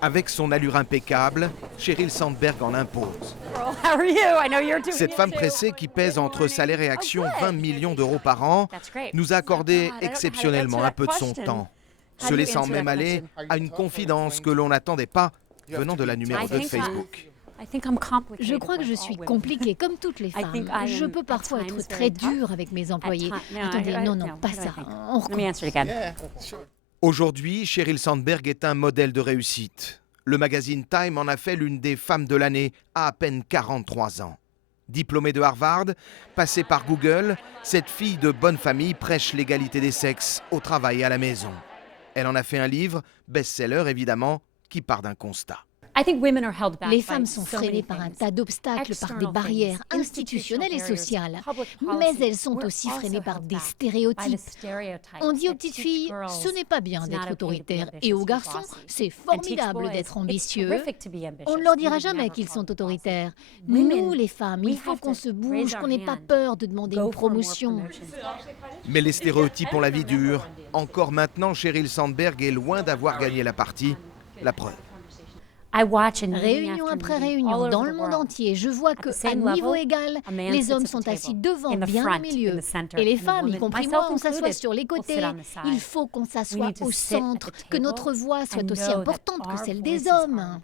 Avec son allure impeccable, Sheryl Sandberg en impose. Cette femme pressée qui pèse entre salaire et action 20 millions d'euros par an nous a accordé exceptionnellement un peu de son temps, se laissant même aller à une confidence que l'on n'attendait pas venant de la numéro 2 de Facebook. Je crois que je suis compliquée comme toutes les femmes. Je peux parfois être très dure avec mes employés. Attendez, non, pas ça. On recommence. Aujourd'hui, Sheryl Sandberg est un modèle de réussite. Le magazine Time en a fait l'une des femmes de l'année à peine 43 ans. Diplômée de Harvard, passée par Google, cette fille de bonne famille prêche l'égalité des sexes au travail et à la maison. Elle en a fait un livre, best-seller évidemment, qui part d'un constat. Les femmes sont freinées par un tas d'obstacles, par des barrières institutionnelles et sociales. Mais elles sont aussi freinées par des stéréotypes. On dit aux petites filles, ce n'est pas bien d'être autoritaire. Et aux garçons, c'est formidable d'être ambitieux. On ne leur dira jamais qu'ils sont autoritaires. Nous, les femmes, il faut qu'on se bouge, qu'on n'ait pas peur de demander une promotion. Mais les stéréotypes ont la vie dure. Encore maintenant, Sheryl Sandberg est loin d'avoir gagné la partie. La preuve. Réunion après réunion, dans le monde entier, je vois qu'à niveau égal, les hommes sont assis devant, bien au milieu. Et les femmes, y compris moi, on s'assoit sur les côtés. Il faut qu'on s'assoie au centre, que notre voix soit aussi importante que celle des hommes.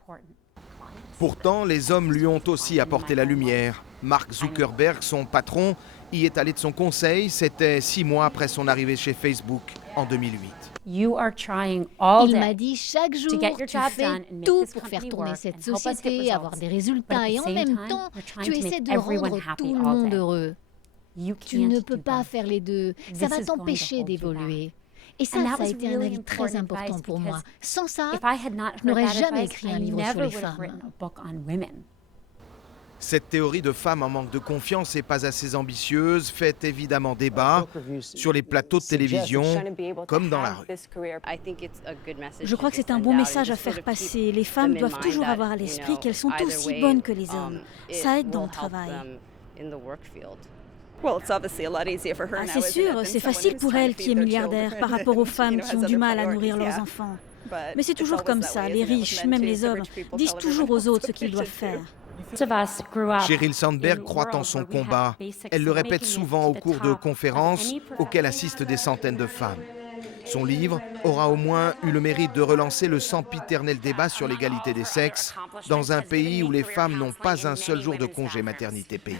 Pourtant, les hommes lui ont aussi apporté la lumière. Mark Zuckerberg, son patron, y est allé de son conseil. C'était 6 mois après son arrivée chez Facebook en 2008. Il m'a dit chaque jour, tu fais tout pour faire tourner cette société, avoir des résultats et en même temps, tu essaies de rendre tout le monde heureux. Tu ne peux pas faire les deux, ça va t'empêcher d'évoluer. Et ça a été un avis très important pour moi. Sans ça, je n'aurais jamais écrit un livre sur les femmes. Cette théorie de femme en manque de confiance et pas assez ambitieuse fait évidemment débat sur les plateaux de télévision comme dans la rue. Je crois que c'est un bon message à faire passer. Les femmes doivent toujours avoir à l'esprit qu'elles sont aussi bonnes que les hommes. Ça aide dans le travail. C'est sûr, c'est facile pour elle qui est milliardaire par rapport aux femmes qui ont du mal à nourrir leurs enfants. Mais c'est toujours comme ça, les riches, même les hommes, disent toujours aux autres ce qu'ils doivent faire. Sheryl Sandberg croit en son combat. Elle le répète souvent au cours de conférences auxquelles assistent des centaines de femmes. Son livre aura au moins eu le mérite de relancer le sempiternel débat sur l'égalité des sexes dans un pays où les femmes n'ont pas un seul jour de congé maternité payé.